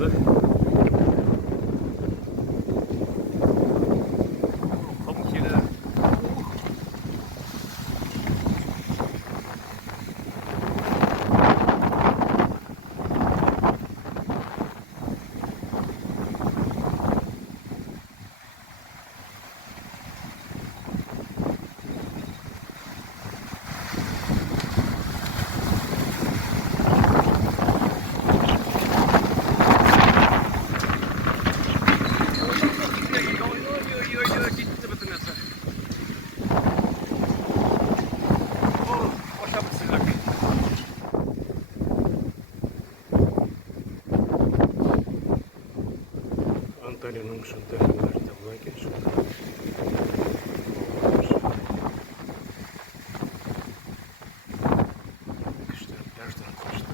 açıldı. Pamuk yeri. Antalya'nın şu tepelerinde bulayken şurada. İşte plajdan koştu.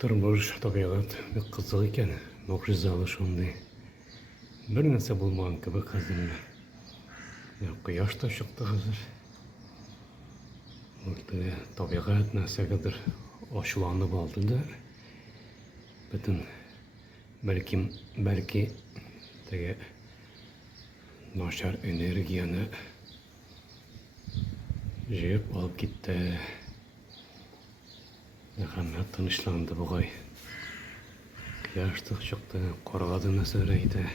Turmuş tabiat bir kızıl iken mucizalı şunday. Bir narsa bulman gibi kızımda. Ya kıyaş da çıktı hazır. Burada tabiat nasagadır aşılanıp aldı da. Bütün belki tege naşar energiyanı jeyip alıp gitti. Hammet tınışlandı bu gay. Kıyaştık çıktı, koraladı nasıl öyleydi.